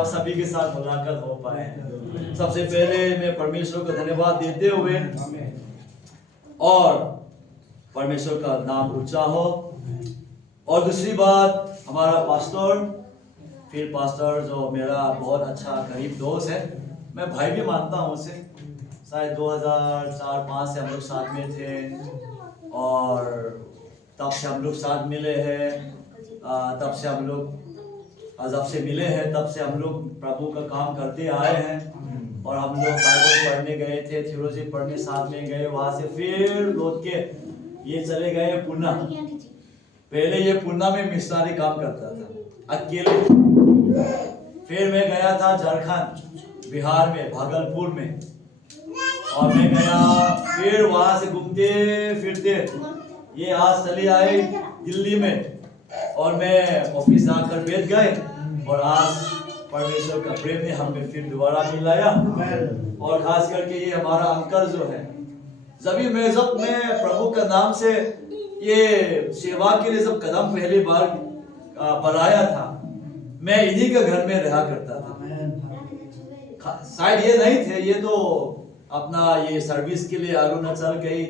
आप सभी के साथ मुलाकात हो पाए। सबसे पहले मैं परमेश्वर को धन्यवाद देते हुए और परमेश्वर का नाम ऊंचा हो, और दूसरी बात हमारा पास्टर, फिर पास्टर जो मेरा बहुत अच्छा करीब दोस्त है, मैं भाई भी मानता हूँ उसे। शायद 2004-05 से हम लोग साथ में थे और तब से हम लोग साथ मिले हैं। तब से हम लोग जब से मिले हैं तब से हम लोग प्रभु का काम करते आए हैं। और हम लोग बाइबल पढ़ने गए थे, थियोलॉजी पढ़ने साथ में गए, वहाँ से फिर लौट के ये चले गए पुणे। पहले ये पुणे में मिशनरी काम करता था अकेले। फिर मैं गया था झारखंड, बिहार में, भागलपुर में, और मैं गया फिर वहाँ से घूमते फिरते ये आज चले आए दिल्ली में, और मैं ऑफिस आकर बैठ गए, और आज परमेश्वर का प्रेम ने हमें फिर दोबारा मिलाया। और खास करके ये हमारा अंकल जो है, जब मैं प्रभु का नाम से ये सेवा के लिए जब कदम पहली बार बढ़ाया था, मैं इन्हीं के घर में रहा करता था। शायद ये नहीं थे, ये तो अपना ये सर्विस के लिए अरुणाचल कई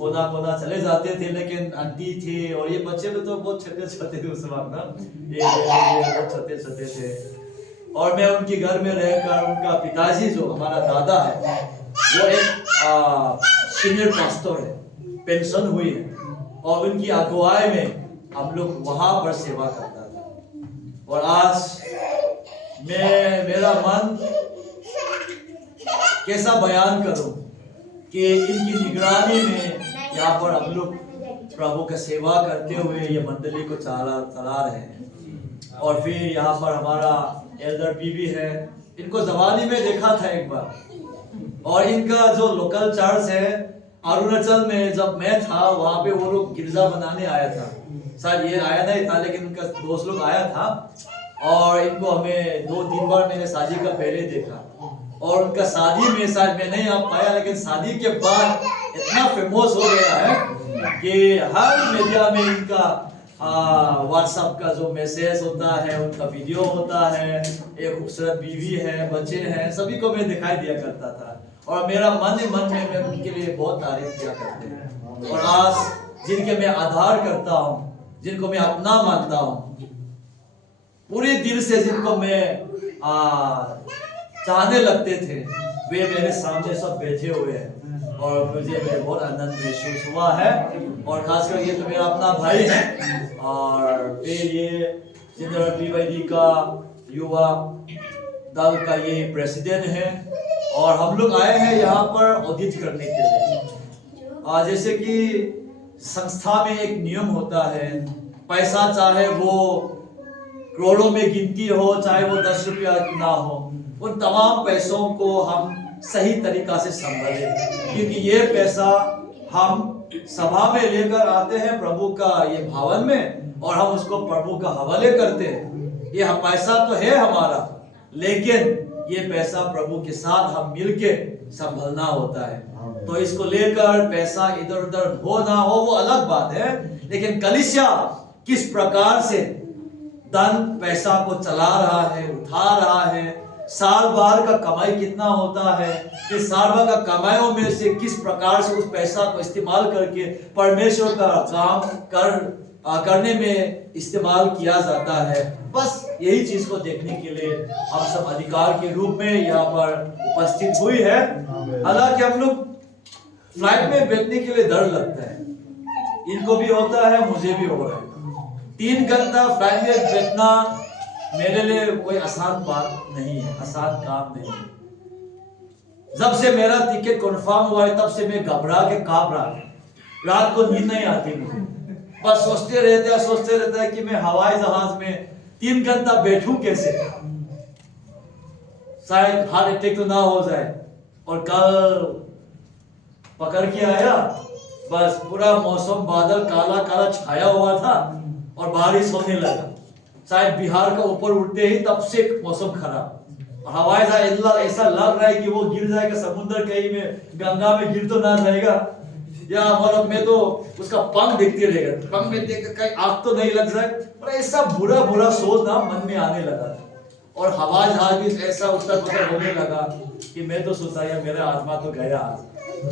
कोना कोना चले जाते थे, लेकिन आंटी थे और ये बच्चे तो बहुत छोटे छोटे थे उस वक्त ना, ये बहुत छोटे छोटे थे। और मैं उनके घर में रहकर, उनका पिताजी जो हमारा दादा है वो एक सीनियर पास्टर है, पेंशन हुई है, और उनकी अगुवाई में हम लोग वहां पर सेवा करता था। और आज मेरा मन कैसा बयान करूं कि इनकी निगरानी में यहाँ पर हम लोग प्रभु का सेवा करते हुए ये मंडली को चला रहे हैं। और फिर यहाँ पर हमारा एल्डर भी है, इनको जवानी में देखा था एक बार, और इनका जो लोकल चर्च है अरुणाचल में, जब मैं था वहाँ पे वो लोग गिरजा बनाने आया था। शायद ये आया नहीं था, लेकिन उनका दोस्त लोग आया था, और इनको हमें 2-3 बार मैंने शादी का पहले देखा, और उनका शादी में शायद मैं नहीं आ पाया, लेकिन शादी के बाद इतना फेमस हो गया है कि हर मीडिया में इनका व्हाट्सएप का जो मैसेज होता है, उनका वीडियो होता है, एक खूबसूरत बीवी है, बच्चे हैं, सभी को मैं दिखाई दिया करता था। और मेरा मन में मैं उनके लिए बहुत तारीफ किया करते हैं। और आज जिनके मैं आधार करता हूँ, जिनको मैं अपना मानता हूँ, पूरे दिल से जिनको मैं चाहने लगते थे, वे मेरे सामने सब बैठे हुए हैं, और मुझे बहुत आनंद महसूस हुआ है। और खासकर ये तो मेरा अपना भाई है, और फिर ये जनरल त्रिवेदी का युवा दल का ये प्रेसिडेंट है, और हम लोग आए हैं यहाँ पर ऑडिट करने के लिए। जैसे कि संस्था में एक नियम होता है, पैसा चाहे वो करोड़ों में गिनती हो, चाहे वो 10 रुपया ना हो, उन तमाम पैसों को हम सही तरीका से संभाले, क्योंकि ये पैसा हम सभा में लेकर आते हैं प्रभु का ये भवन में, और हम उसको प्रभु का हवाले करते हैं। ये पैसा तो है हमारा, लेकिन ये पैसा प्रभु के साथ हम मिलके संभालना होता है। तो इसको लेकर पैसा इधर उधर हो ना हो वो अलग बात है, लेकिन कलीसिया किस प्रकार से धन पैसा को चला रहा है, उठा रहा है, साल भर का कमाई कितना होता है, इस साल भर का कमाइयों में से किस प्रकार से उस पैसा को इस्तेमाल करके परमेश्वर का काम करने में इस्तेमाल किया जाता है, बस यही चीज को देखने के लिए हम सब अधिकार के रूप में यहाँ पर उपस्थित हुई है। हालांकि हम लोग फ्लाइट में बैठने के लिए डर लगता है, इनको भी होता है, मुझे भी हो रहा है। 3 घंटा फ्लाइट में बैठना मेरे लिए कोई आसान बात नहीं है, आसान काम नहीं है। जब से मेरा टिकट कंफर्म हुआ है, तब से मैं घबरा के कांप रहा हूं, रात को नींद नहीं आती मुझे, बस सोचते रहते हैं कि मैं हवाई जहाज में 3 घंटा बैठूं कैसे, शायद हार्ट अटैक तो ना हो जाए। और कल पकड़ के आया, बस पूरा मौसम बादल काला काला छाया हुआ था और बारिश होने लगा। शायद बिहार का ऊपर उठते ही तब से मौसम खराब, हवाई जहाज ऐसा लग रहा है कि वो गिर जाएगा समुद्र कहीं में, गंगा में गिर तो ना जाएगा, या मतलब मैं तो उसका पंख देखते रहेगा, पंख में देख कहीं आग तो नहीं लग जाए, और ऐसा बुरा बुरा सोच ना मन में आने लगा था। और हवा जहाज भी ऐसा उतर पुतर होने लगा कि मैं तो सोचा यार मेरा आत्मा तो गया आज।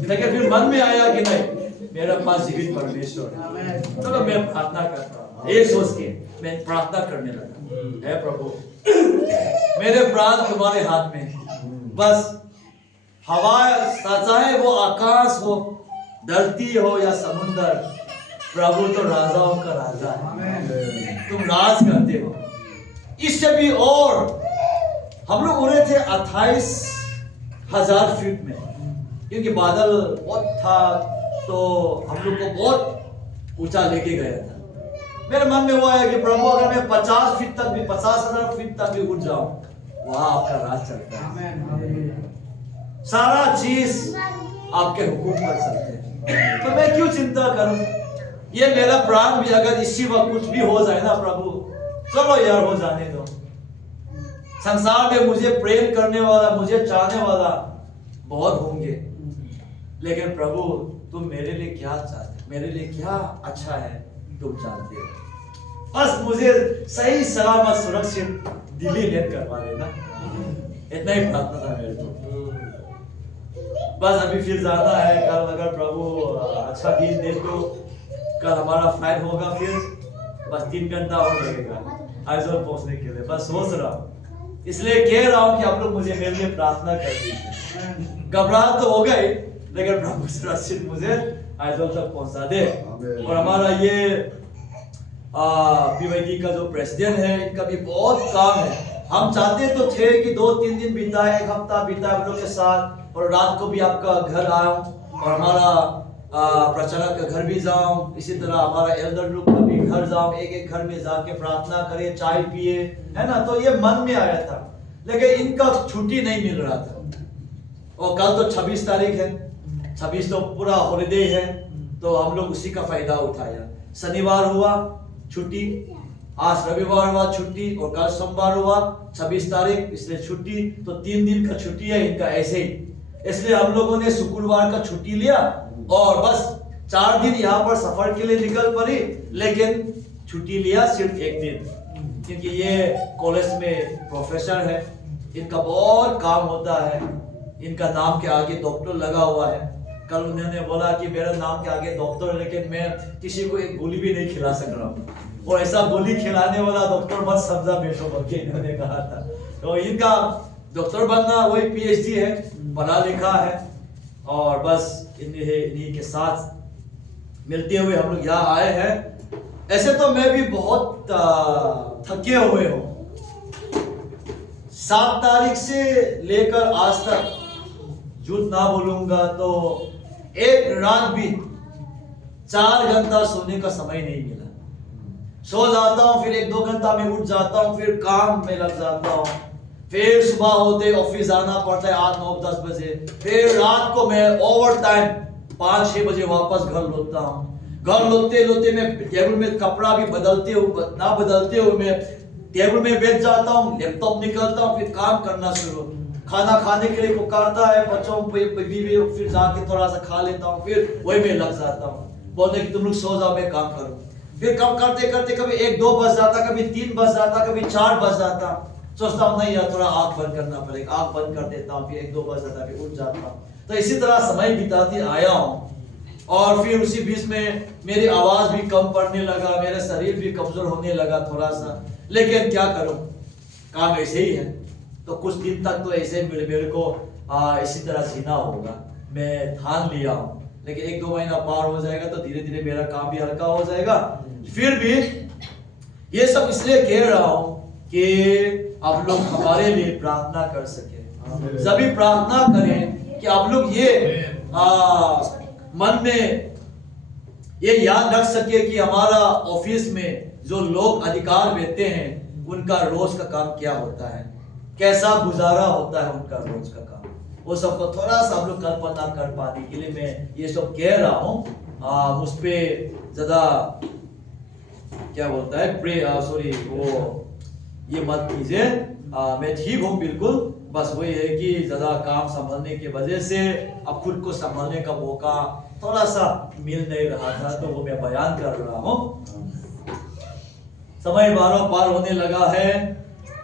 लेकिन फिर मन में आया कि नहीं, मेरा पास जीवित परमेश्वर है, चलो मैं प्रार्थना करता हूँ। ये सोच के मैं प्रार्थना करने लगा, हे प्रभु मेरे प्राण तुम्हारे हाथ में, बस हवा चाहे वो आकाश हो, धरती हो या समुंदर, प्रभु तो राजाओं का राजा है, तुम राज करते हो। इससे भी और हम लोग उड़े थे 28,000 फीट में, क्योंकि बादल बहुत था तो हम लोग को बहुत ऊंचा लेके गया था। मेरे मन में वो आया कि प्रभु अगर मैं 50 फीट तक भी, 50,000 फीट तक भी उड़ जाऊं, वहां आपका राज चलता है, सारा चीज आपके हुक्म पर चलते हैं, तो मैं क्यों चिंता करूं। ये मेरा प्राण भी अगर इसी वक्त कुछ भी हो जाए ना प्रभु, चलो यार हो जाने दो। संसार में मुझे प्रेम करने वाला, मुझे चाहने वाला बहुत होंगे, लेकिन प्रभु तुम मेरे लिए क्या चाहते, मेरे लिए क्या अच्छा है तुम जानते हो। बस मुझे सही सलामत सुरक्षित दिल्ली लैंड करवा देना, इतना ही प्रार्थना था मेरे को। बस अभी फिर जाना है, कल अगर प्रभु अच्छा दिन दे तो कल हमारा फ्लाइट होगा, फिर बस 3 घंटा और लगेगा आइजोल पहुंचने के लिए। बस सोच रहा हूँ, इसलिए कह रहा हूँ कि आप लोग मुझे मेरे लिए प्रार्थना कर दीजिए। घबराहट तो हो गई, लेकिन प्रभु सुरक्षित मुझे आइजोल तक पहुंचा दे। और हमारा ये बीवाईडी का जो प्रेसिडेंट है, इनका भी बहुत काम है। हम चाहते तो थे कि 2-3 दिन बिताए, 1 हफ्ता बिताए हम लोग के साथ, और रात को भी आपका घर आऊं और हमारा प्रचारक का घर भी जाऊं, इसी तरह हमारा एल्डर ग्रुप का भी घर जाऊं, एक घर में जाके प्रार्थना करें, चाय पिए, है ना। तो ये मन में आया था, लेकिन इनका छुट्टी नहीं मिल रहा था। और कल तो 26 तारीख है, 26 तो पूरा हॉलिडे है, तो हम लोग उसी का फायदा उठाया। शनिवार हुआ छुट्टी, आज रविवार हुआ छुट्टी, और कल सोमवार हुआ 26 तारीख, इसलिए छुट्टी। तो 3 दिन का छुट्टी है इनका ऐसे ही, इसलिए हम लोगों ने शुक्रवार का छुट्टी लिया और बस 4 दिन यहाँ पर सफर के लिए निकल पड़ी, लेकिन छुट्टी लिया सिर्फ 1 दिन, क्योंकि ये कॉलेज में प्रोफेसर है, इनका बहुत काम होता है। इनका नाम के आगे डॉक्टर लगा हुआ है। कल उन्होंने बोला कि मेरा नाम के आगे डॉक्टर है, लेकिन मैं किसी को एक गोली भी नहीं खिला सक रहा हूँ, और ऐसा गोली खिलाने वाला डॉक्टर मत समझा बेटो, बल्कि इन्होंने कहा था। तो इनका डॉक्टर बनना वही PhD है, पढ़ा लिखा है, और बस इन्हीं के साथ मिलते हुए हम लोग यहाँ आए हैं। ऐसे तो मैं भी बहुत थके हुए हूँ। 7 तारीख से लेकर आज तक, झूठ ना बोलूंगा तो एक रात भी 4 घंटा सोने का समय नहीं मिला। सो जाता हूँ, फिर 1-2 घंटा में उठ जाता हूँ, फिर काम में लग जाता हूँ, फिर सुबह होते ऑफिस जाना पड़ता है 8-9-10 बजे, फिर रात को मैं ओवर टाइम 5-6 बजे वापस घर लौटता हूँ। घर लौटते लौटते मैं टेबल में कपड़ा भी बदलते हुए मैं टेबल में बैठ जाता हूँ, लैपटॉप निकलता हूँ, फिर काम करना शुरू। खाना खाने के लिए पुकारता है बच्चों बीवी, फिर जाके थोड़ा सा खा लेता हूँ, फिर वही में लग जाता हूँ। बोलते कि तुम लोग सो जाओ, मैं काम करूँ। फिर काम करते करते कभी 1-2 बज जाता, कभी 3 बज जाता, कभी 4 बज जाता। सोचता हूँ नहीं यार, थोड़ा आंख बंद करना पड़ेगा, आंख बंद कर देता हूँ, फिर 1-2 बज जाता, फिर उठ जाता हूँ। तो इसी तरह समय बिताते आया हूँ, और फिर उसी बीच में मेरी आवाज भी कम पड़ने लगा, मेरा शरीर भी कमजोर होने लगा थोड़ा सा। लेकिन क्या करूं, काम ऐसे ही है, तो कुछ दिन तक तो ऐसे मेरे को इसी तरह जीना होगा। मैं ठान लिया हूँ, लेकिन 1-2 महीना पार हो जाएगा तो धीरे धीरे मेरा काम भी हल्का हो जाएगा। फिर भी ये सब इसलिए कह रहा हूँ कि आप लोग हमारे लिए प्रार्थना कर सके। सभी प्रार्थना करें कि आप लोग ये मन में ये याद रख सके कि हमारा ऑफिस में जो लोग अधिकार देते हैं, उनका रोज का काम क्या होता है, कैसा गुजारा होता है उनका रोज का काम, वो सबको थोड़ा सा हम लोग कल्पना कर पाने के लिए मैं ये सब कह रहा हूँ। उस पे ज्यादा क्या बोलता है सॉरी वो ये मत कीजिए, मैं ठीक हूँ बिल्कुल। बस वही है कि ज्यादा काम संभालने की वजह से अब खुद को संभालने का मौका थोड़ा सा मिल नहीं रहा था, तो वो मैं बयान कर रहा हूँ। समय 12 पार होने लगा है,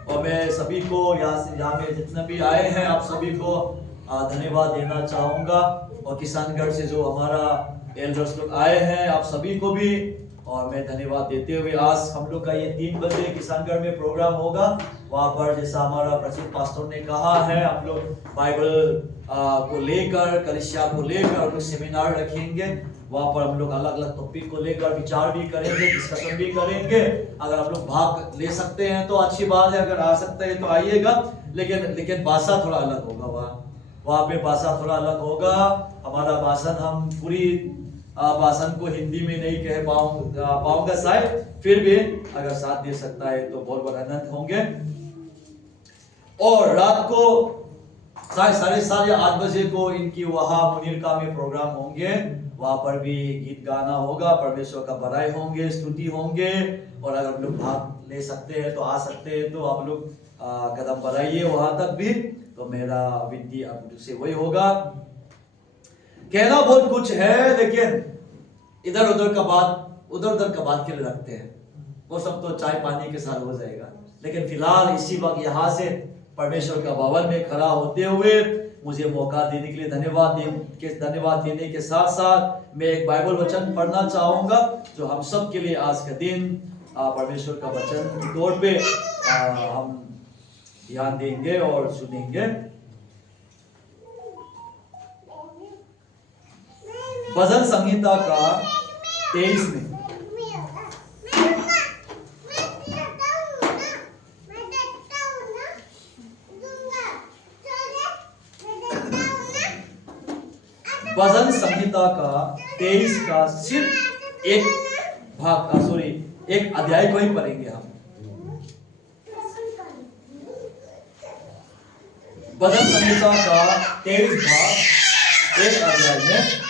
और मैं सभी को यहाँ में जितने भी आए हैं आप सभी को धन्यवाद देना चाहूँगा। और किसानगढ़ से जो हमारा एल्डर्स लोग आए हैं आप सभी को भी और मैं धन्यवाद देते हुए आज हम लोग का ये 3 बजे किसानगढ़ में प्रोग्राम होगा। वहाँ पर जैसा हमारा प्रसिद्ध पास्टर ने कहा है हम लोग बाइबल को लेकर कलीसिया को लेकर हम लोग सेमिनार रखेंगे। वहाँ पर हम लोग अलग अलग टॉपिक को लेकर विचार भी करेंगे, डिस्कशन भी करेंगे। अगर आप लोग भाग ले सकते हैं तो अच्छी बात है, अगर आ सकते हैं तो आइएगा। लेकिन भाषा थोड़ा अलग होगा, वहाँ पे भाषा थोड़ा अलग होगा। हमारा भाषण हम पूरी भाषण को हिंदी में नहीं कह पाऊंगा शायद, फिर भी अगर साथ दे सकता है तो बहुत बहुत आनंद होंगे। और रात को 7:30 या 8 बजे को इनकी वहाँ मुनीरका में प्रोग्राम होंगे। वहाँ पर भी गीत गाना होगा, परमेश्वर का बड़ाई होंगे, स्तुति होंगे। और अगर आप लोग भाग ले सकते हैं तो आ सकते हैं तो आप लोग कदम बढ़ाइए वहाँ तक भी। तो मेरा विनती आप से वही होगा। कहना बहुत कुछ है लेकिन इधर उधर का बात के लिए रखते हैं, वो सब तो चाय पानी के साथ हो जाएगा। लेकिन फिलहाल इसी वक्त यहाँ से परमेश्वर का भवन में खड़ा होते हुए मुझे मौका देने के लिए धन्यवाद देने के साथ साथ मैं एक बाइबल वचन पढ़ना चाहूंगा जो हम सब के लिए आज का दिन परमेश्वर का वचन के तौर पे हम ध्यान देंगे और सुनेंगे। भजन संहिता का 23 में भजन संहिता का 23 का सिर्फ एक अध्याय को ही पढ़ेंगे हम। भजन संहिता का 23 भाग एक अध्याय में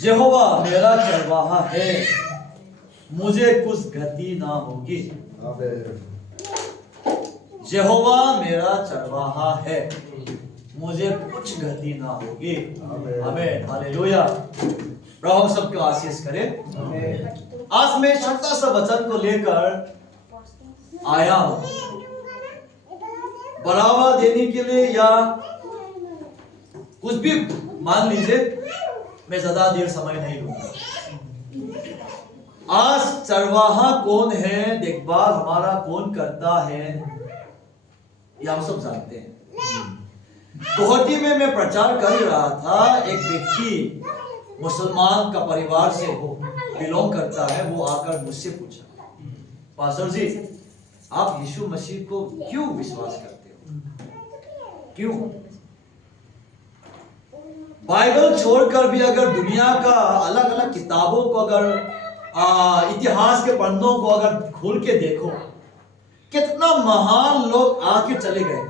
यहोवा मेरा चरवाहा है, मुझे कुछ गति ना होगी। यहोवा मेरा चरवाहा है, मुझे कुछ गति ना होगी। आमीन, हालेलुया। प्रभु सबको आशीष करे। आज मैं छोटा सा वचन को लेकर आया हूं, बढ़ावा देने के लिए या कुछ भी मान लीजिए, मैं ज्यादा देर समय नहीं लूंगा। आज चरवाहा कौन है, देखभाल हमारा कौन करता है, यह हम सब जानते हैं। गुवाहाटी में मैं प्रचार कर रहा था, एक व्यक्ति मुसलमान का परिवार से वो बिलोंग करता है। वो आकर मुझसे पूछा, पास्टर जी आप यीशु मसीह को क्यों विश्वास करते हो, क्यों? बाइबल छोड़कर भी अगर दुनिया का अलग अलग किताबों को अगर इतिहास के पन्नों को अगर खोल के देखो, कितना महान लोग आके चले गए,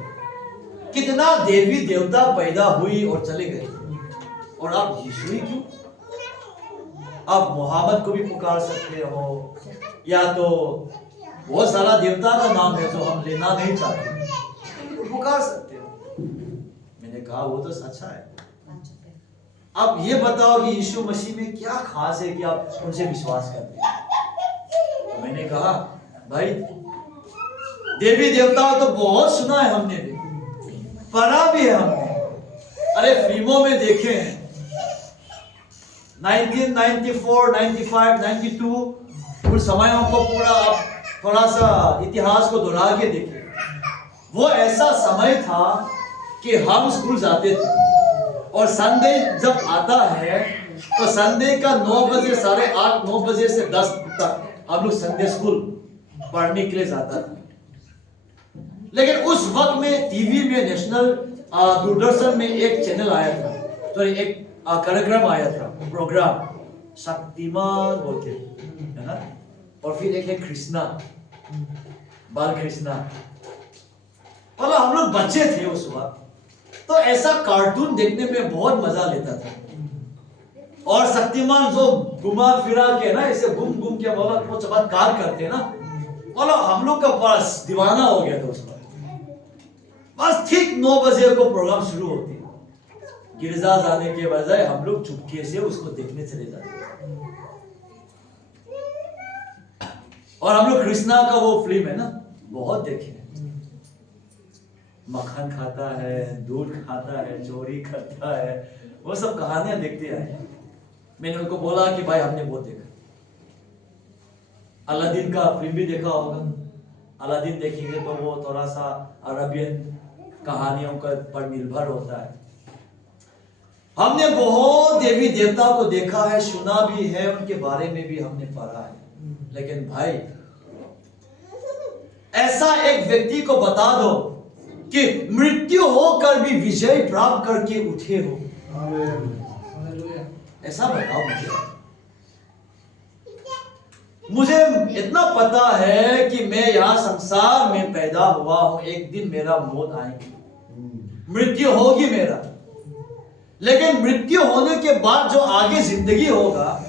कितना देवी देवता पैदा हुई और चले गए, और आप यीशु ही क्यों? आप मोहम्मद को भी पुकार सकते हो, या तो बहुत सारा देवता का नाम है जो हम लेना नहीं चाहते, पुकार सकते हो। मैंने कहा वो तो अच्छा है, अब ये बताओ कि यीशु मसीह में क्या खास है कि आप उनसे विश्वास करते हैं? तो मैंने कहा भाई देवी देवताओं तो बहुत सुना है हमने भी, पढ़ा भी है हमने, अरे फिल्मों में देखे हैं। 1994, 95, 92 उन समयों को पूरा आप थोड़ा सा इतिहास को दोहरा के देखिए। वो ऐसा समय था कि हम स्कूल जाते थे और संडे जब आता है तो संडे का 9 बजे 8:30 9 बजे से 10 तक हम लोग संडे स्कूल पढ़ने के लिए जाता था। लेकिन उस वक्त में टीवी में नेशनल दूरदर्शन में एक चैनल आया था, तो एक कार्यक्रम आया था, प्रोग्राम शक्तिमान बोलते है ना, और फिर एक है कृष्णा, बाल कृष्णा। मतलब हम लोग बच्चे थे उस वक्त, तो ऐसा कार्टून देखने में बहुत मजा लेता था। और शक्तिमान जो घुमा फिरा के ना ऐसे घूम घूम के बोला वो चमत्कार करते ना, बोला हम लोग का बस दीवाना हो गया था उस वक्त। बस ठीक 9 बजे को प्रोग्राम शुरू होती, गिरजा जाने के बजाय हम लोग चुपके से उसको देखने चले जाते। और हम लोग कृष्णा का वो फिल्म है ना, बहुत देखे, मक्खन खाता है, दूध खाता है, चोरी करता है, वो सब कहानियां देखते आए। मैंने उनको बोला कि भाई हमने वो देखा, अलादीन का फिल्म भी देखा होगा। अलादीन देखेंगे तो वो थोड़ा सा अरबियन कहानियों का पर निर्भर होता है। हमने बहुत देवी देवताओं को देखा है, सुना भी है, उनके बारे में भी हमने पढ़ा है। लेकिन भाई ऐसा एक व्यक्ति को बता दो कि मृत्यु होकर भी विजय प्राप्त करके उठे हो, ऐसा बताओ मुझे इतना पता है कि मैं यहां संसार में पैदा हुआ हूं, एक दिन मेरा मौत आएगी, मृत्यु होगी मेरा। लेकिन मृत्यु होने के बाद जो आगे जिंदगी होगा,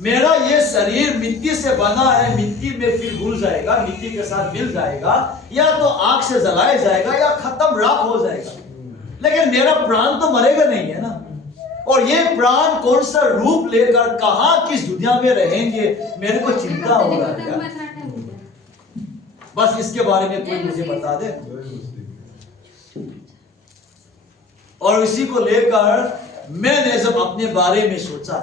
मेरा ये शरीर मिट्टी से बना है, मिट्टी में फिर घुल जाएगा, मिट्टी के साथ मिल जाएगा, या तो आग से जलाया जाएगा या खत्म राख हो जाएगा। लेकिन मेरा प्राण तो मरेगा नहीं है ना। और ये प्राण कौन सा रूप लेकर कहां किस दुनिया में रहेंगे, मेरे को चिंता हो रहा है। बस इसके बारे में कोई मुझे बता दे। और इसी को लेकर मैंने जब अपने बारे में सोचा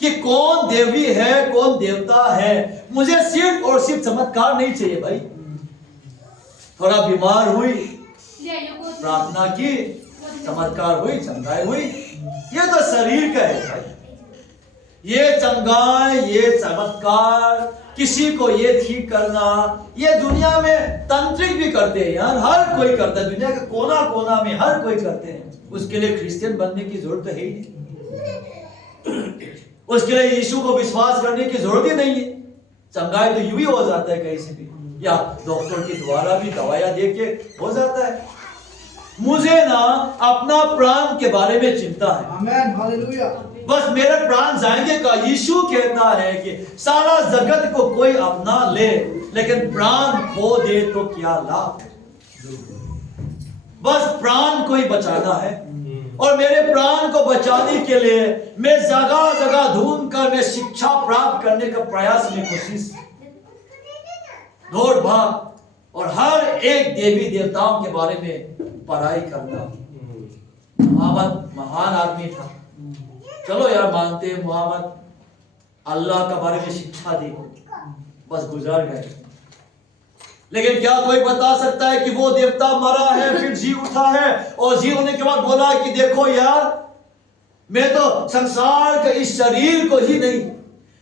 कि कौन देवी है, कौन देवता है, मुझे सिर्फ और सिर्फ चमत्कार नहीं चाहिए भाई। थोड़ा बीमार हुई, प्रार्थना की, चमत्कार हुई, चंगाई हुई, ये तो शरीर का है भाई। ये चंगाई, ये चमत्कार, किसी को ये ठीक करना, ये दुनिया में तांत्रिक भी करते हैं यार, हर कोई करता है, दुनिया के कोना कोना में हर कोई करते हैं। उसके लिए क्रिश्चियन बनने की जरूरत है ही नहीं, उसके लिए यीशु को विश्वास करने की जरूरत ही नहीं है। चंगाई तो यूं ही हो जाता है कहीं से भी, या डॉक्टर के द्वारा भी दवाइयां दे के हो जाता है। मुझे ना अपना प्राण के बारे में चिंता है। आमीन, हालेलुया। बस मेरे प्राण जाएंगे का, यीशु कहता है कि सारा जगत को कोई अपना ले, लेकिन प्राण खो दे तो क्या लाभ। बस प्राण को ही बचाना है, और मेरे प्राण को बचाने के लिए मैं जगह जगह ढूंढ कर मैं शिक्षा प्राप्त करने का प्रयास में कोशिश, दौड़ भाग, और हर एक देवी देवताओं के बारे में पढ़ाई करना। मोहम्मद महान आदमी था, चलो यार मानते हैं मोहम्मद अल्लाह के बारे में शिक्षा दी, बस गुजर गए। लेकिन क्या कोई बता सकता है कि वो देवता मरा है फिर जी उठा है, और जी होने के बाद बोला कि देखो यार, मैं तो संसार के इस शरीर को ही नहीं,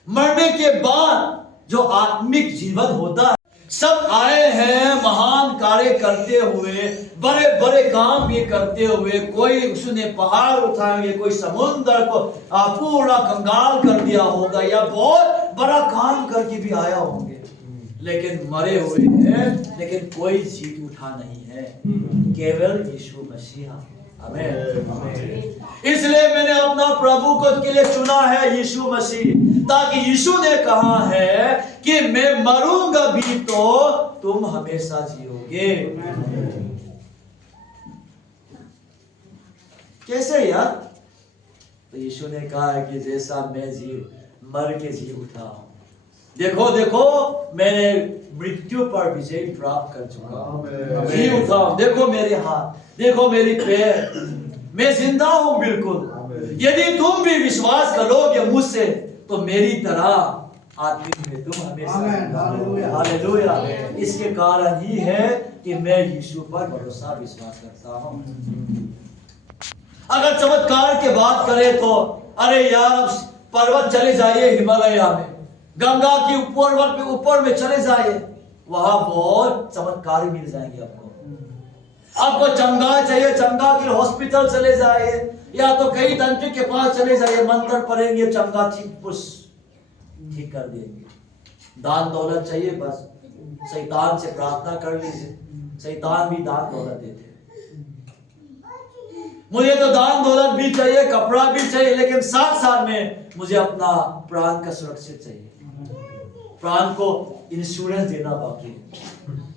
मरने के बाद जो आत्मिक जीवन होता है, सब आए हैं महान कार्य करते हुए, बड़े बड़े काम भी करते हुए। कोई उसने पहाड़ उठाएंगे, कोई समुद्र को पूरा कंगाल कर दिया होगा, या बहुत बड़ा काम करके भी आया होंगे, लेकिन मरे हुए हैं, लेकिन कोई जीत उठा नहीं है, केवल यीशु मसीह। आमीन। इसलिए मैंने अपना प्रभु को के लिए चुना है, यीशु मसीह, ताकि यीशु ने कहा है कि मैं मरूंगा भी तो तुम हमेशा जियोगे। कैसे यार? तो यीशु ने कहा है कि जैसा मैं मर के जी उठा हूं, देखो देखो मैंने मृत्यु पर विजय प्राप्त कर चुका हूं, जी उठा हूं, देखो मेरे हाथ, देखो मेरी पैर, मैं जिंदा हूं बिल्कुल। यदि तुम भी विश्वास करोगे मुझसे, तो मेरी तरह आत्मिक में तुम हमेशा। हालेलुया। इसके कारण ही है कि मैं यीशु पर भरोसा विश्वास करता हूं। अगर चमत्कार की बात करें तो अरे यार, पर्वत चले जाइए हिमालय में, गंगा के ऊपर में चले जाइए, वहां बहुत चमत्कार मिल जाएंगे आपको। आपको चंगा चाहिए, चंगा के लिए हॉस्पिटल चले जाइए, या तो कई तांत्रिक के पास चले जाइए, मंत्र पढ़ेंगे, चंगा ठीक कर देंगे। दान दौलत चाहिए, बस शैतान से प्रार्थना कर लीजिए, शैतान भी दान दौलत देते। मुझे तो दान दौलत भी चाहिए, कपड़ा भी चाहिए, लेकिन साथ साथ में मुझे अपना प्राण का सुरक्षित चाहिए। प्राण को इंश्योरेंस देना बाकी है,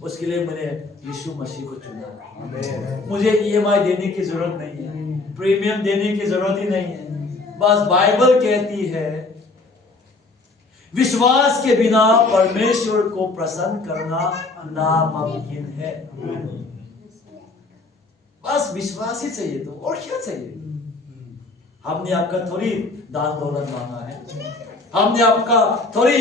उसके लिए मैंने यीशु मसीह को चुना। मुझे EMI देने की जरूरत नहीं है, प्रीमियम देने की जरूरत ही नहीं है। बस बाइबल कहती है विश्वास के बिना परमेश्वर को प्रसन्न करना नामुमकिन है। बस विश्वास ही चाहिए, तो और क्या चाहिए? हमने आपका थोड़ी दान दौलत मांगा है, हमने आपका थोड़ी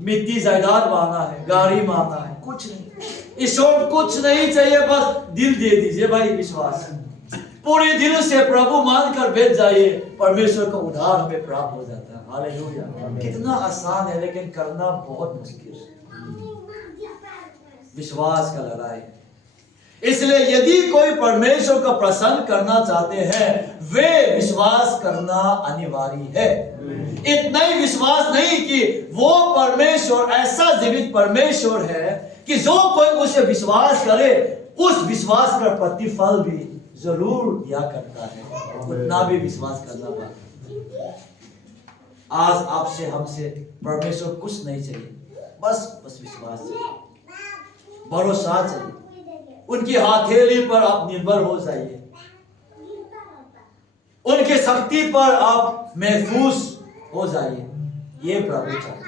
मिट्टी जायदाद मांगा है, गाड़ी मांगा है, कुछ नहीं। ईश्वर कुछ नहीं चाहिए, बस दिल दे दीजिए भाई। विश्वास पूरे दिल से प्रभु मानकर भेज जाइए, परमेश्वर का उद्धार हमें प्राप्त हो जाता है। हालेलुया। कितना आसान है, लेकिन करना बहुत मुश्किल है। विश्वास का लड़ाई। इसलिए यदि कोई परमेश्वर को प्रसन्न करना चाहते हैं, वे विश्वास करना अनिवार्य है। इतना ही विश्वास नहीं कि वो परमेश्वर ऐसा जीवित परमेश्वर है कि जो कोई उसे विश्वास करे, उस विश्वास का प्रतिफल भी जरूर दिया करता है। उतना भी विश्वास करना बाकी। आज आपसे हमसे परमेश्वर कुछ नहीं चाहिए, बस विश्वास चाहिए, भरोसा चाहिए। उनकी हथेली पर आप निर्भर हो जाइए, उनके शक्ति पर आप महफूज हो जाइए। ये प्रभु चाहते।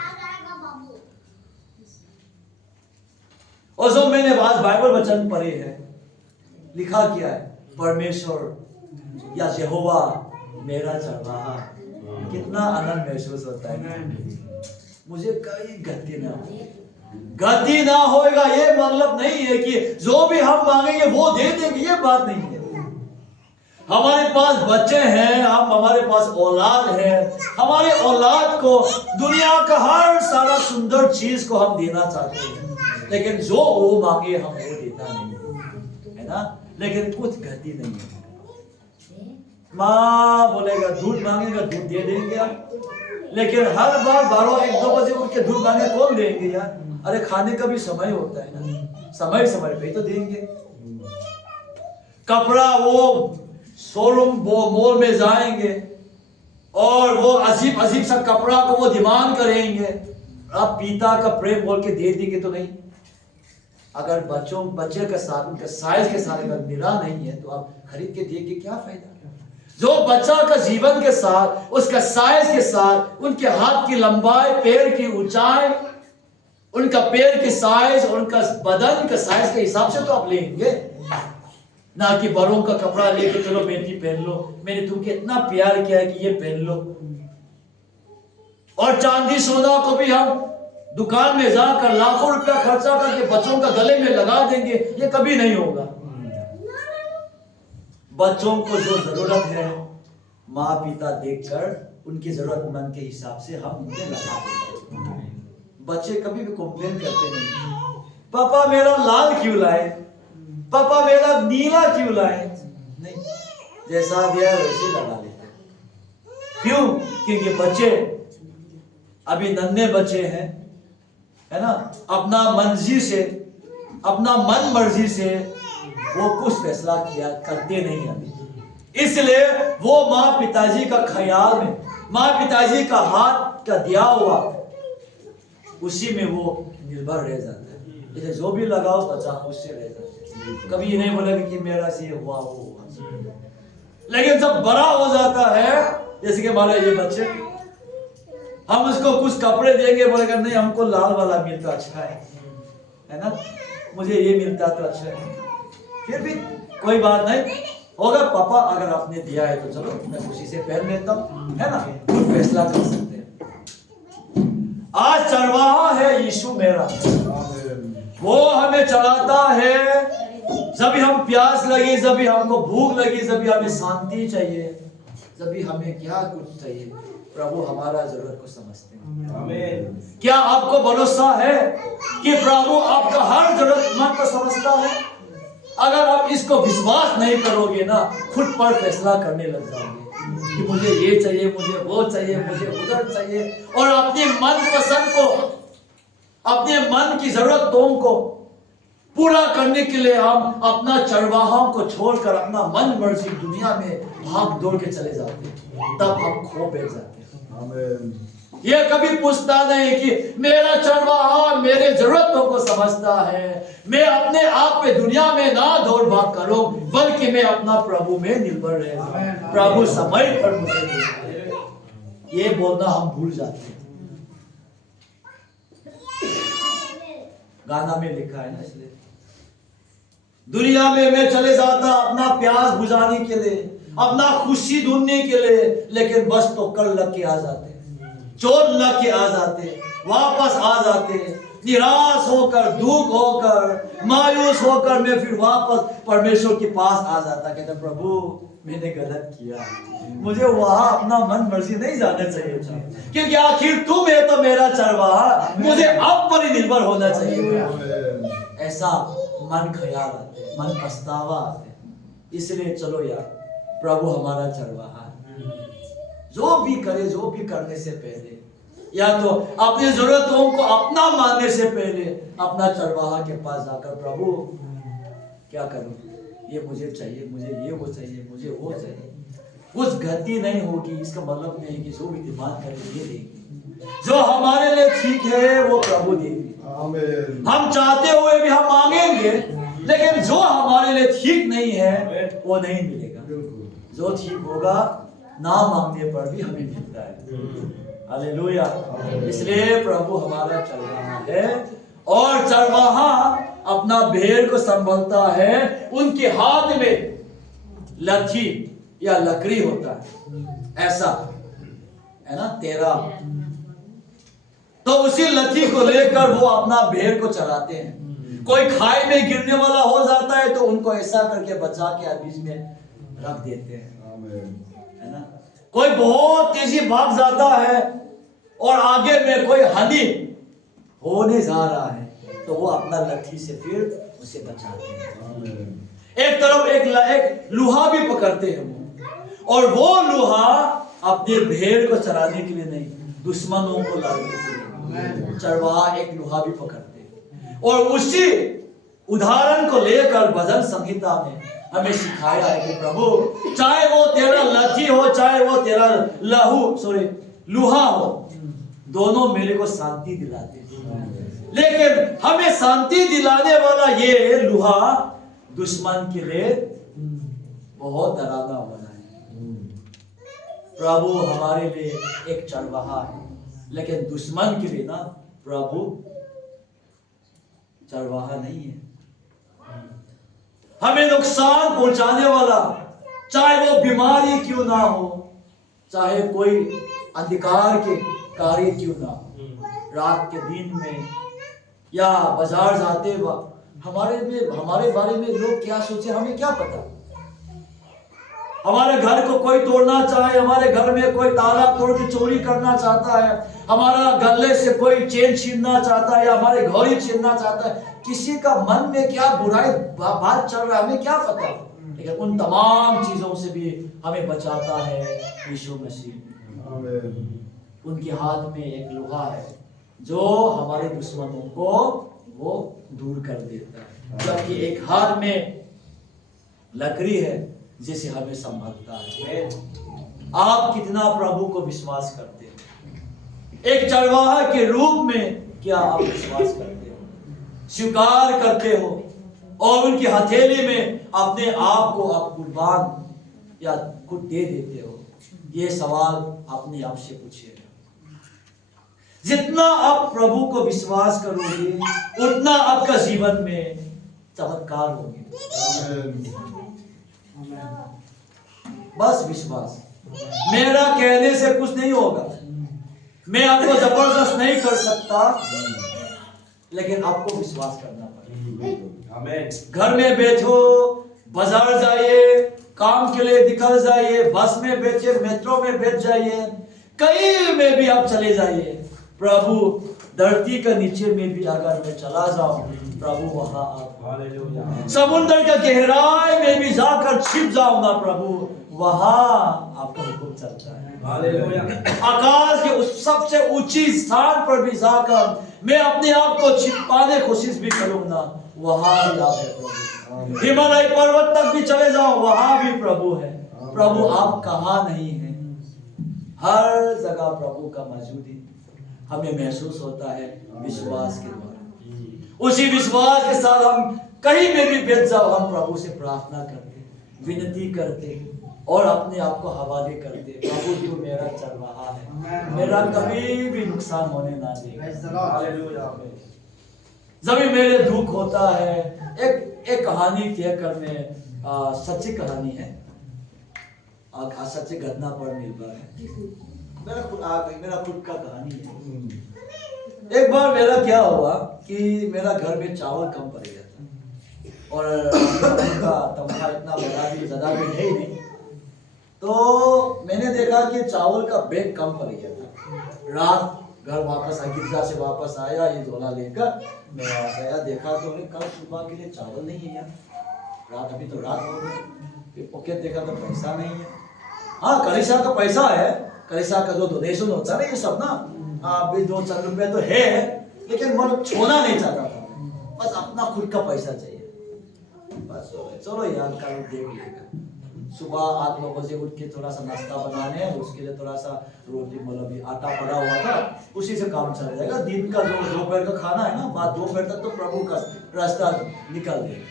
और जो मैंने आज बाइबल वचन पढ़े हैं, लिखा क्या है? परमेश्वर या यहोवा मेरा चरवाहा। कितना आनंद महसूस होता है। मुझे कहीं गति ना होएगा, ये मतलब नहीं है कि जो भी हम मांगेंगे वो दे देंगे, ये बात नहीं है। हमारे पास बच्चे हैं, हमारे पास औलाद है, हमारे औलाद को दुनिया का हर सारा सुंदर चीज को हम देना चाहते हैं, लेकिन जो वो मांगे हम वो देता नहीं है ना। लेकिन कुछ गति नहीं है। माँ बोलेगा दूध मांगेगा, दूध दे देंगे आप, लेकिन हर बार 12-1-2 बजे उठ के दूध मांगे कौन देंगे यार? अरे खाने का भी समय होता है ना, समय पे तो देंगे। कपड़ा वो शोरूम वो मॉल में जाएंगे और वो अजीब सा कपड़ा को वो डिमांड करेंगे, आप पिता का प्रेम बोल के दे देंगे तो नहीं। अगर बच्चे का साथ उनका साइज के साथ अगर मिला नहीं है तो आप खरीद के दे के क्या फायदा? जो बच्चा का जीवन के साथ, उसका साइज के साथ, उनके हाथ की लंबाई, पैर की ऊंचाई, उनका पैर की साइज, उनका बदन का साइज के हिसाब से तो आप लेंगे ना कि बड़ों का कपड़ा लेके चलो बेटी पहन लो, मैंने तुमको इतना प्यार किया है कि ये पहन लो। और चांदी सोना को भी हम दुकान में जाकर लाखों रुपया खर्चा करके बच्चों का गले में लगा देंगे, ये कभी नहीं होगा। बच्चों को जो जरूरत है माँ पिता देखकर उनकी जरूरतमंद के हिसाब से हम उन्हें लगा देंगे। बच्चे कभी भी कंप्लेन करते नहीं, पापा मेरा लाल क्यों लाए, पापा मेरा नीला क्यों लाए? नहीं, जैसा दिया वैसे लगा लेते। क्यों? क्योंकि बच्चे अभी नन्हे बच्चे हैं, है ना। अपना मन मर्जी से वो कुछ फैसला किया करते नहीं अभी। इसलिए वो माँ पिताजी का ख्याल में, माँ पिताजी का हाथ का दिया हुआ उसी में वो निर्भर रह जाता है। इसलिए जो भी लगाओ बच्चा उससे रह जाता है। कभी ये नहीं बोलेगा कि मेरा से हुआ वो हुआ। लेकिन जब बड़ा हो जाता है, जैसे कि हमारे ये बच्चे, हम उसको कुछ कपड़े देंगे, बोलेगा नहीं हमको लाल वाला मिलता अच्छा है ना, मुझे ये मिलता तो अच्छा है। फिर भी कोई बात नहीं होगा, पापा अगर आपने दिया है तो चलो मैं खुशी से पहन लेता हूं, है ना। खुद फैसला कर सकते हैं। आज चरवाहा है यीशु मेरा, वो हमें चलाता है जब भी हम प्यास लगी, जब भी हमको भूख लगी, जब भी हमें शांति चाहिए, जब भी हमें क्या कुछ चाहिए, प्रभु हमारा जरूरत को समझते हैं। आमीन। क्या आपको भरोसा है कि प्रभु आपका हर जरूरतमंद को समझता है? अगर आप इसको विश्वास नहीं करोगे ना, खुद पर फैसला करने लग जाओगे कि मुझे ये चाहिए, मुझे वो चाहिए, मुझे उधर चाहिए, और अपने मन पसंद को, अपने मन की जरूरतों को पूरा करने के लिए हम अपना चरवाहों को छोड़कर अपना मन मर्जी दुनिया में भाग दौड़ के चले जाते हैं, तब हम खो बैठ जाते हैं। आमीन। ये कभी पूछता नहीं कि मेरा चरवाहा मेरे जरूरतों को समझता है, मैं अपने आप पे दुनिया में ना दौड़ भाग करूं, बल्कि मैं अपना प्रभु में निर्भर रहूं, प्रभु समय पर मुझे ये बोलना हम भूल जाते हैं। गाना में लिखा है ना, इसलिए दुनिया में मैं चले जाता अपना प्यास बुझाने के लिए, अपना खुशी ढूंढने के लिए, लेकिन बस तो कल लग के आ जाते, चोट लग के आ जाते, वापस आ जाते, निराश होकर, दुख होकर, मायूस होकर मैं फिर वापस परमेश्वर के पास आ जाता, कहता प्रभु मैंने गलत किया, मुझे वहां अपना मन मर्जी नहीं जाना चाहिए था, क्योंकि आखिर तुम है तो मेरा चरवाहा, मुझे अब पर ही निर्भर होना चाहिए था। ऐसा मन ख्याल आते, मन पछतावा आते। इसलिए चलो यार, प्रभु हमारा चरवाहा है, जो भी करे, जो भी करने से पहले, या तो अपनी जरूरतों को अपना मानने से पहले अपना चरवाहा के पास जाकर, प्रभु क्या करूं, ये मुझे चाहिए, मुझे ये वो चाहिए, मुझे वो चाहिए। कुछ गलती नहीं होगी, इसका मतलब नहीं कि जो भी डिमांड करे ये देगी, जो हमारे लिए ठीक है वो प्रभु देगी। हम चाहते हुए भी हम मांगेंगे, लेकिन जो हमारे लिए ठीक नहीं है वो नहीं मिलेगा। जो ठीक होगा ना मांगने पर भी हमें मिलता है। हालेलुया। इसलिए प्रभु हमारा चरवाहा है, और चरवाहा अपना भेड़ को संभालता है। उनके हाथ में लाठी या लकड़ी होता है, ऐसा है ना, तेरा। तो उसी लाठी को लेकर वो अपना भेड़ को चराते हैं। कोई खाई में गिरने वाला हो जाता है तो उनको ऐसा करके बचा के बीच में रख देते हैं, है ना। कोई बहुत तेजी भाग जाता है और आगे में कोई हानि होने जा रहा है तो वो अपना लाठी से फिर उसे बचाते हैं। एक तरफ एक लोहा भी पकड़ते हैं वो, और वो लोहा अपने भेड़ को चराने के लिए नहीं, दुश्मनों को लाने के लिए चरवाहा एक लोहा भी पकड़ते हैं। और उसी उदाहरण को लेकर भजन संहिता में हमें सिखाया है कि प्रभु चाहे वो तेरा लाठी हो, चाहे वो तेरा लोहा हो, दोनों मेरे को शांति दिलाते हैं। लेकिन हमें शांति दिलाने वाला ये लोहा दुश्मन के लिए बहुत डरावना बना है। प्रभु हमारे लिए एक चरवाहा है, लेकिन दुश्मन के लिए ना प्रभु चरवाहा नहीं है। हमें नुकसान पहुंचाने वाला, चाहे वो बीमारी क्यों ना हो, चाहे कोई अंधकार के कार्य क्यों ना हो, रात के दिन में या बाजार जाते वक्त हमारे बारे में लोग क्या सोचे हमें क्या पता। हमारे घर को कोई तोड़ना चाहे, हमारे घर में कोई ताला तोड़ के चोरी करना चाहता है, हमारा गले से कोई चेन छीनना चाहता है या हमारे घड़ी छीनना चाहता है, किसी का मन में क्या बुराई बात चल रहा है हमें क्या पता। लेकिन उन तमाम चीजों से भी हमें बचाता है यीशु मसीह। उनके हाथ में एक लोहा है जो हमारे दुश्मनों को वो दूर कर देता है, जबकि एक हाथ में लकड़ी है जिसे हमें संभालता है। आप कितना प्रभु को विश्वास करते हैं? एक चरवाहा के रूप में क्या आप विश्वास करते हो, स्वीकार करते हो, और उनकी हथेली में अपने आप को आप कुर्बान या खुद दे देते हो? ये सवाल अपने आप से पूछिए। जितना आप प्रभु को विश्वास करोगे उतना आपका जीवन में चमत्कार होंगे। बस विश्वास, मेरा कहने से कुछ नहीं होगा, मैं आपको जबरदस्त नहीं कर सकता, लेकिन आपको विश्वास करना पड़ेगा। घर में बैठो, बाजार जाइए, काम के लिए निकल जाइए, बस में बैठिए, मेट्रो में बैठ जाइए, कहीं में भी आप चले जाइए, प्रभु धरती का नीचे में भी अगर मैं चला जाऊं, प्रभु वहां आप, समुद्र का गहराई में भी जाकर छिप जाऊं ना, प्रभु वहां आपका हुक्म चलता है। आकाश के उस सबसे ऊंची स्थान पर भी जाकर मैं अपने आप को छिपाने की कोशिश भी करूंगा, वहां भी आप है प्रभु। हिमालय पर्वत तक भी चले जाओ, वहां भी प्रभु है। प्रभु आप कहां नहीं है, हर जगह प्रभु का मौजूद हमें महसूस होता है विश्वास के द्वारा। उसी विश्वास के साथ हम कहीं में भी बैठ जाओ, हम प्रभु से प्रार्थना करते, विनती करते, और अपने आप को हवाले कर दे। प्रभु तू मेरा चल रहा है, मेरा कभी भी नुकसान होने ना दे। जब भी मेरे दुख होता है, एक कहानी कहकर मैं सच्ची कहानी है, सच्ची घटना पर निर्भर है, मेरा खुद का कहानी है। एक बार मेरा क्या हुआ कि मेरा घर में चावल कम पड़ गया था और का तनख्वाह इतना बड़ा भी ज़्यादा भी है ही नहीं, तो मैंने देखा कि चावल का बैग कम पड़ गया था। रात घर वापस आया, गिरजा से वापस आया ये झोला लेकर, मैं वापस आया, देखा तो कल सुबह के लिए चावल नहीं है यार, रात अभी तो रात हो गई। फिर पॉकेट देखा तो पैसा नहीं है। हाँ, कलिसा का पैसा है, कलिसा का जो डोनेशन होता है ये सब ना, अभी 2-4 रुपए तो है, लेकिन मन छोड़ना नहीं चाहता था, बस अपना खुद का पैसा चाहिए। बस चलो यार कल देख लेगा। सुबह 8-9 बजे उठ के थोड़ा सा नाश्ता बनाने, उसके लिए थोड़ा सा रोटी मतलब आटा पड़ा हुआ था, उसी से काम चल जाएगा। दिन का जो दोपहर का खाना है ना, बाद दोपहर तक तो प्रभु का रास्ता निकल देगा।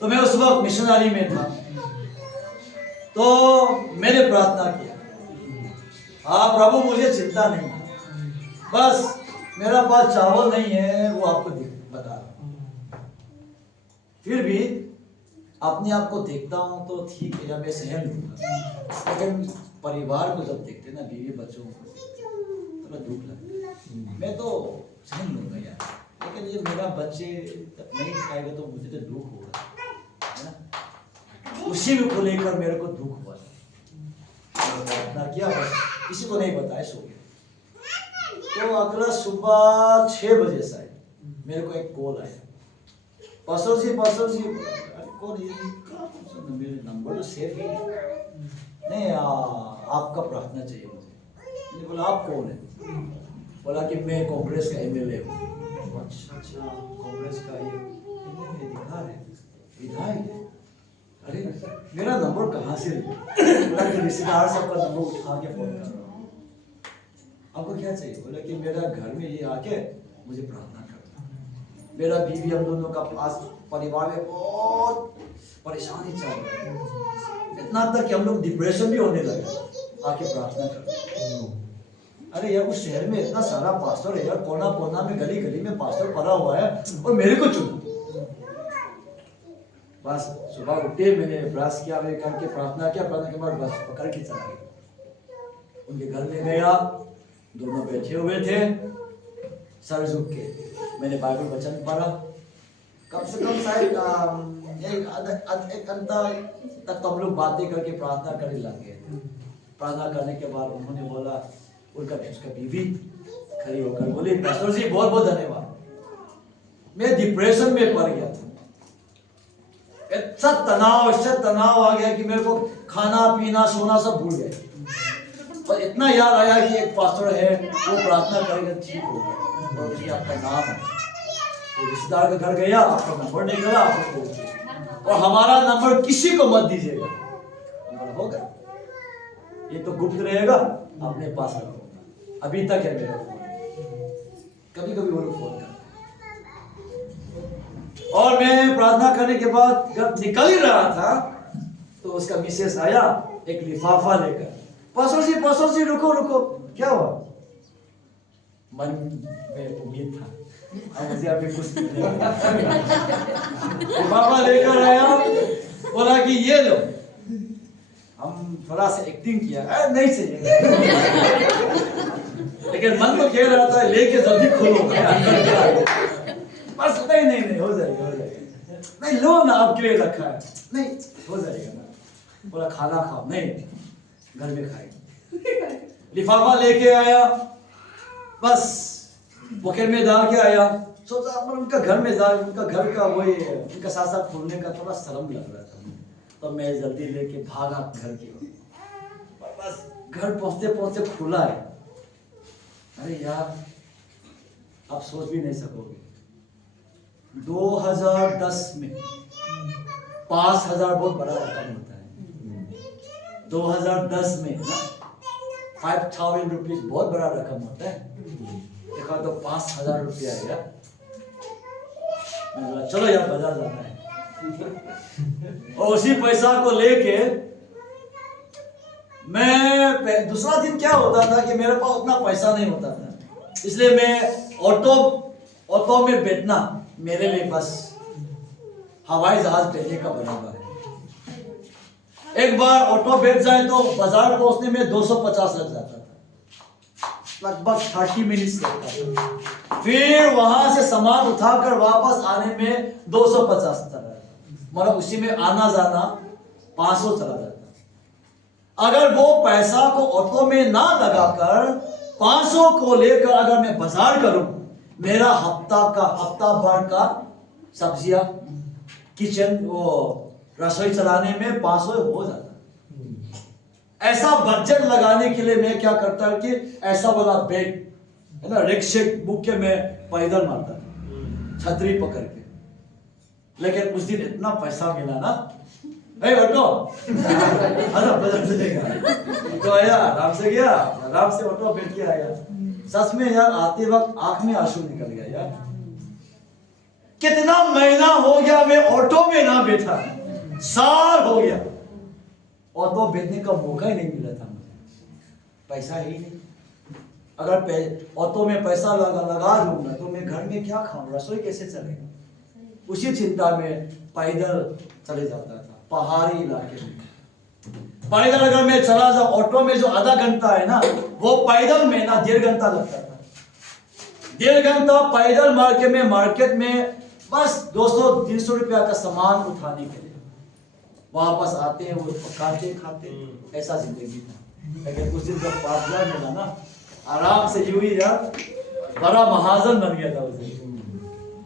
तो मैं उस वक्त मिशनरी में था, तो मैंने प्रार्थना किया, हाँ प्रभु मुझे चिंता नहीं, बस मेरा पास चावल नहीं है वो आपको बता रहा हूं। फिर भी अपने आप को देखता हूं तो ठीक है, मैं सहन लूंगा, लेकिन परिवार को जब देखते ना, बीवी बच्चों को, थोड़ा दुख लगता। मैं तो सहन लूंगा यार, लेकिन ये मेरा बच्चे नहीं खाएगा तो मुझे तो दुख होगा, है ना। उसी को लेकर मेरे को दुख हुआ, प्रार्थना किया, बस किसी को नहीं बताया, सो गया। तो अगला सुबह 6 बजे से मेरे को एक कॉल आया, पास्टर जी कौन ये, मेरे नंबर तो सेव ही नहीं, आपका प्रार्थना चाहिए मुझे। मैंने बोला आप कौन है? बोला कि मैं कांग्रेस का एमएलए हूँ। अच्छा कांग्रेस का ये विधायक है। अरे मेरा नंबर कहाँ से बोला कि रिश्तेदार सबका नंबर उठा के फोन कर रहा हूँ। आपको क्या चाहिए? बोला कि मेरा घर में ये आके मुझे प्रार्थना करना। मेरा बीवी हम दोनों का पास परिवार में बहुत परेशानी चल रही है, इतना तक कि हम लोग डिप्रेशन भी होने लगे, आके प्रार्थना कर। अरे यार उस शहर में इतना सारा पास्टर है यार, कोना कोना में गली गली में पास्टर पड़ा हुआ है और मेरे को चुना। बस सुबह उठे, मैंने ब्रश किया, मैंने करके प्रार्थना किया, प्रार्थना के बाद बस पकड़ के चला गया। उनके घर में गया, दोनों बैठे हुए थे, सर झुक के मैंने बाइबल वचन पढ़ा। कम से कम शायद एक घंटा तक तो हम लोग बातें करके प्रार्थना करने लगे। प्रार्थना करने के बाद उन्होंने बोला, उसका बीवी खड़ी होकर बोली, पास्टर जी बहुत बहुत धन्यवाद, मैं डिप्रेशन में पड़ गया था, इतना तनाव आ गया कि मेरे को खाना पीना सोना सब भूल गए, और इतना याद आया कि एक पास्टर है वो प्रार्थना करेगा ठीक होगा, और उसकी आपका नाम है। तो रिश्तेदार के घर गया, आपका नंबर नहीं मिला, आपको और हमारा नंबर किसी को मत दीजिएगा। होगा ये तो गुप्त रहेगा, अपने पास रखो। अभी तक है मेरा फोन, कभी कभी वो लोग फोन करते। और मैं प्रार्थना करने के बाद जब निकल ही रहा था तो उसका मिसेस आया एक लिफाफा लेकर। पास्टर जी रुको, क्या हुआ? मन में उम्मीद था मुझे अभी कुछ लिफाफा लेकर आया, बोला कि ये लो। हम थोड़ा सा एक्टिंग किया, नहीं चाहिए लेकिन मन तो कह रहा था लेके जल्दी खोलो, बस नहीं हो जाएगा, नहीं लो ना, आपके लिए रखा है, नहीं हो जाएगा ना। बोला खाना खाओ, नहीं घर में खाएंगे। लिफाफा लेके आया, बस पॉकेट में डाल के आया, सोचा उनका घर में डाल, उनका घर का वही उनका साथ खोलने का थोड़ा शर्म लग रहा था, तो मैं जल्दी लेके भागा घर की ओर। बस घर पहुंचते खुला है। अरे यार आप सोच भी नहीं सकोगे, 2010 में 5,000 बहुत बड़ा रकम होता है। 2010 में 5,000 रुपीज बहुत बड़ा रकम होता है। देखा तो 5,000 रुपया आया। मैं बोला चलो यार बाजार जाना है, और उसी पैसा को लेके मैं दूसरा दिन क्या होता था कि मेरे पास उतना पैसा नहीं होता था, इसलिए मैं ऑटो में बैठना मेरे लिए बस हवाई जहाज बैठने का बराबर है। एक बार ऑटो बैठ जाए तो बाजार पहुंचने में 250 लग जाता था, लगभग 30 मिनट्स लगता था। फिर वहां से सामान उठाकर वापस आने में 250 चला जाता, मतलब उसी में आना जाना 500 चला जाता। अगर वो पैसा को ऑटो में ना लगाकर 500 को लेकर अगर मैं बाजार करूं, मेरा हफ्ता भर का सब्जियां किचन वो रसोई चलाने में 500 हो जाता। ऐसा बजट लगाने के लिए मैं क्या करता हूं कि ऐसा वाला बैग है ना, रिक्शे बुक के मैं पैदल मारता छतरी पकड़ के। लेकिन उस दिन इतना पैसा मिला ना, ऑटो तो आया, आराम से गया, आराम से ऑटो बैठ के आया। सच में यार आते वक्त आंख में आंसू निकल गया यार। कितना महीना हो गया मैं ऑटो में ना बैठा, साल हो गया ऑटो बैठने का मौका ही नहीं मिला था मुझे, पैसा ही नहीं। अगर ऑटो में पैसा लगा लूंगा तो मैं घर में क्या खाऊं, रसोई कैसे चलेगा, उसी चिंता में पैदल चले जाता था पहाड़ी इलाके में। पैदल अगर मैं चला जाऊं, ऑटो में जो आधा घंटा है ना, वो पैदल में ना 1.5 घंटा लगता था। 1.5 घंटा पैदल मार्केट में बस 200-300 रुपया का सामान उठाने के लिए, वापस आते वो पकाते खाते, ऐसा जिंदगी था। लेकिन उस दिन जब 5,000 मिला ना, आराम से यूं ही यार बड़ा महाजन बन गया था उस दिन।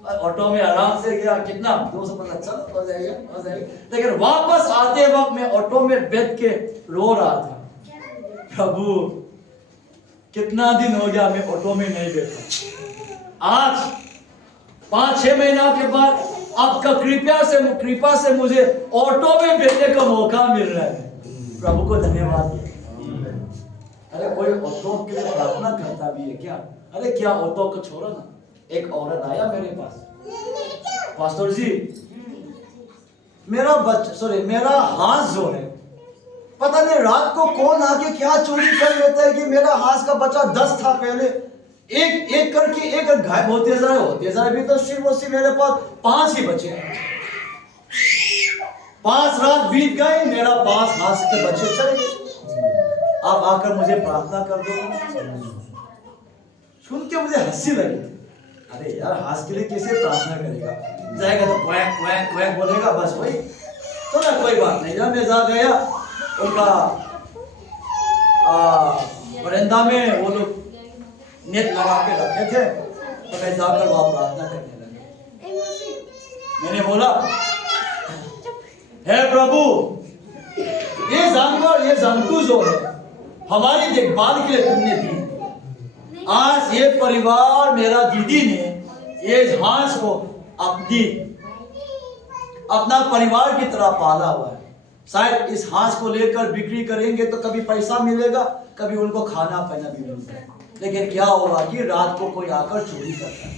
ऑटो में आराम से गया, कितना 250 चलो हो जाएगा। लेकिन वापस आते वक्त मैं ऑटो में बैठ के रो रहा था, प्रभु कितना दिन हो गया मैं ऑटो में नहीं बैठा। आज 5-6 महीना के बाद आपका कृपा से मुझे ऑटो में बैठने का मौका मिल रहा है, प्रभु को धन्यवाद। अरे कोई ऑटो के लिए प्रार्थना करता भी है क्या? अरे क्या ऑटो को छोड़ो ना, एक औरत आया मेरे पास, पास्टर जी मेरा हाथ जो है, पता नहीं रात को कौन आके क्या चोरी कर लेता है कि मेरा हाथ का बच्चा 10 था पहले, एक करके एक गायब होते जा रहे। भी तो सिर्फ मेरे पास 5 ही बचे हैं। 5 रात बीत गए, मेरा 5 हाथ के बच्चे चले गए। आप आकर मुझे प्रार्थना कर दो। सुन के मुझे हंसी लगी, अरे यार हाथ के लिए कैसे प्रार्थना करेगा, जाएगा तो क्वैक क्वैक क्वैक बोलेगा, बस वही तो ना, कोई बात नहीं। जब मैं जा गया उनका बरामदा में, वो लोग नेट लगा के रखे थे, तो मैं जाकर वहां प्रार्थना करने लगे। मैंने बोला, हे प्रभु, ये जानवर, ये जंतु जो है हमारी देखभाल के लिए तुमने दी, आज ये परिवार, मेरा दीदी ने ये हांस को अपना परिवार की तरह पाला हुआ है। शायद इस हांस को लेकर बिक्री करेंगे तो कभी पैसा मिलेगा, कभी उनको खाना पीना भी मिलेगा, लेकिन क्या होगा कि रात को कोई आकर चोरी करता है।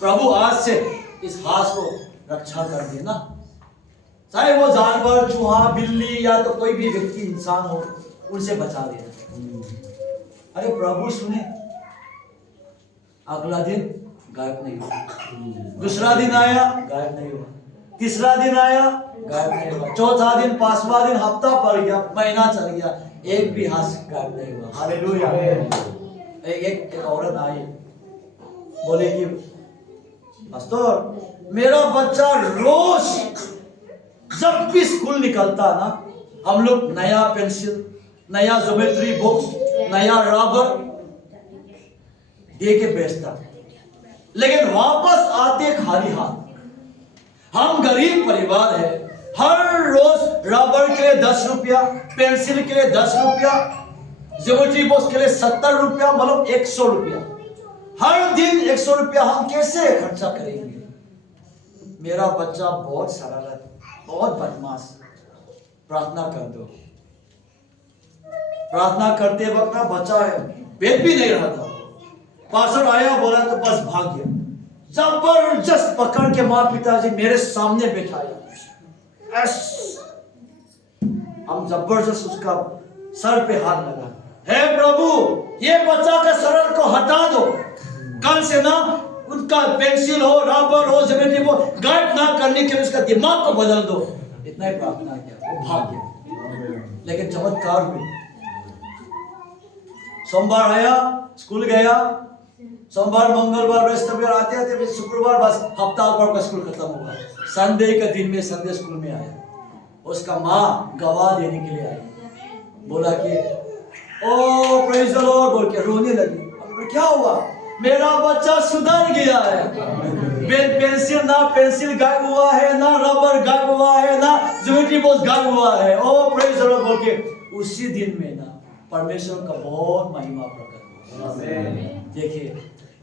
प्रभु आज से इस हांस को रक्षा कर देना, चाहे वो जानवर, चूहा, बिल्ली या तो कोई भी व्यक्ति, इंसान हो, उनसे बचा देना। अरे प्रभु सुने, अगला दिन गायब नहीं हुआ, दूसरा दिन आया गायब नहीं हुआ, तीसरा दिन आया गायब नहीं हुआ, चौथा दिन, 5वां दिन, हफ्ता पड़ गया, महीना चल गया, एक भी हाथ गायब नहीं हुआ। हालेलुया। एक औरत आई, बोले कि पास्टर मेरा बच्चा रोज जब भी स्कूल निकलता ना, हम लोग नया पेंसिल, नया ज्योमेट्री बॉक्स, नया रबर दे के बेचता, लेकिन वापस आते खाली हाथ। हम गरीब परिवार है, हर रोज रबर के लिए 10 रुपया, पेंसिल के लिए 10 रुपया, ज्योमेट्री बॉक्स के लिए 70 रुपया, मतलब 100 रुपया, हर दिन 100 रुपया हम कैसे खर्चा करेंगे? मेरा बच्चा बहुत शरारत, बहुत बदमाश, प्रार्थना कर दो। प्रार्थना करते वक्त ना बच्चा पेट भी नहीं रहा था, पास्टर आया बोला तो बस भाग गया, जबरदस्त पकड़ के माँ पिताजी मेरे सामने बैठाया, हम जबरदस्त उसका सर पे हाथ लगा, हे प्रभु ये बच्चा का सर को हटा दो, कल से ना उनका पेंसिल हो, रबर हो, ज्योमेट्री हो गाइड ना करने के लिए उसका दिमाग को बदल दो। इतना ही प्रार्थना किया, वो भाग गया। लेकिन चमत्कार हुई, सोमवार आया, स्कूल गया, सोमवार मंगलवार बृहस्पतिवार आते आते फिर शुक्रवार बस हफ्ता भर का स्कूल खत्म हुआ। संडे के दिन में संडे स्कूल में आया, उसका माँ गवाह देने के लिए आई, बोला कि ओ प्रेज़ द लॉर्ड बोल के रोने लगी। क्या हुआ? मेरा बच्चा सुधर गया है, पेंसिल ना पेंसिल गायब हुआ है, ना रबर गायब हुआ है, ना ज्योमेट्री बॉक्स गायब हुआ है। ओ प्रेज़ द लॉर्ड बोल के उसी दिन में ना परमेश्वर का बहुत महिमा प्रकट हुआ। देखिए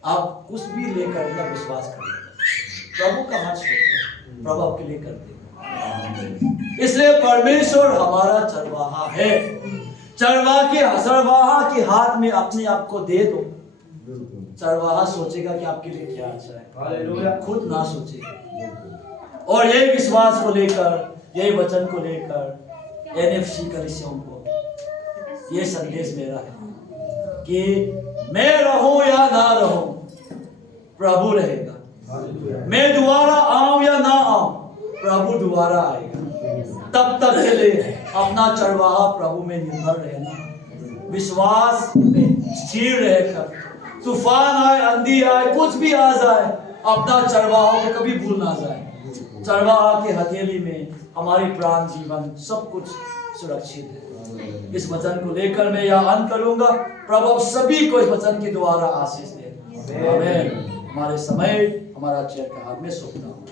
आप कुछ भी लेकर अपना विश्वास करिए, प्रभु का हाथ छोड़िए, प्रभु आपके लिए कर देगा। इसलिए परमेश्वर हमारा चरवाहा है, चरवाहा के हाथ में अपने आप को दे दो। चरवाहा सोचेगा कि आपके लिए क्या अच्छा है, खुद ना सोचेगा। और यही विश्वास को लेकर, यही वचन को लेकर एनएफसी कलीसियों को ये संदेश मेरा है कि मैं रहूं या ना रहूं, प्रभु रहेगा। मैं दोबारा आऊं या ना आऊं, प्रभु दोबारा आएगा। तब तक के लिए अपना चरवाहा प्रभु में निर्भर रहना, विश्वास में स्थिर रहकर, तूफान आए, आंधी आए, कुछ भी आ जाए, अपना चरवाहा को कभी भूल ना जाए। चरवाहा के हथेली में हमारी प्राण जीवन सब कुछ सुरक्षित है। इस वचन को लेकर मैं यह अंत करूंगा। प्रभु सभी को इस वचन के द्वारा आशीष दे। आमीन। हमारे समय हमारा चेयर का हाथ में सौंपता हूं।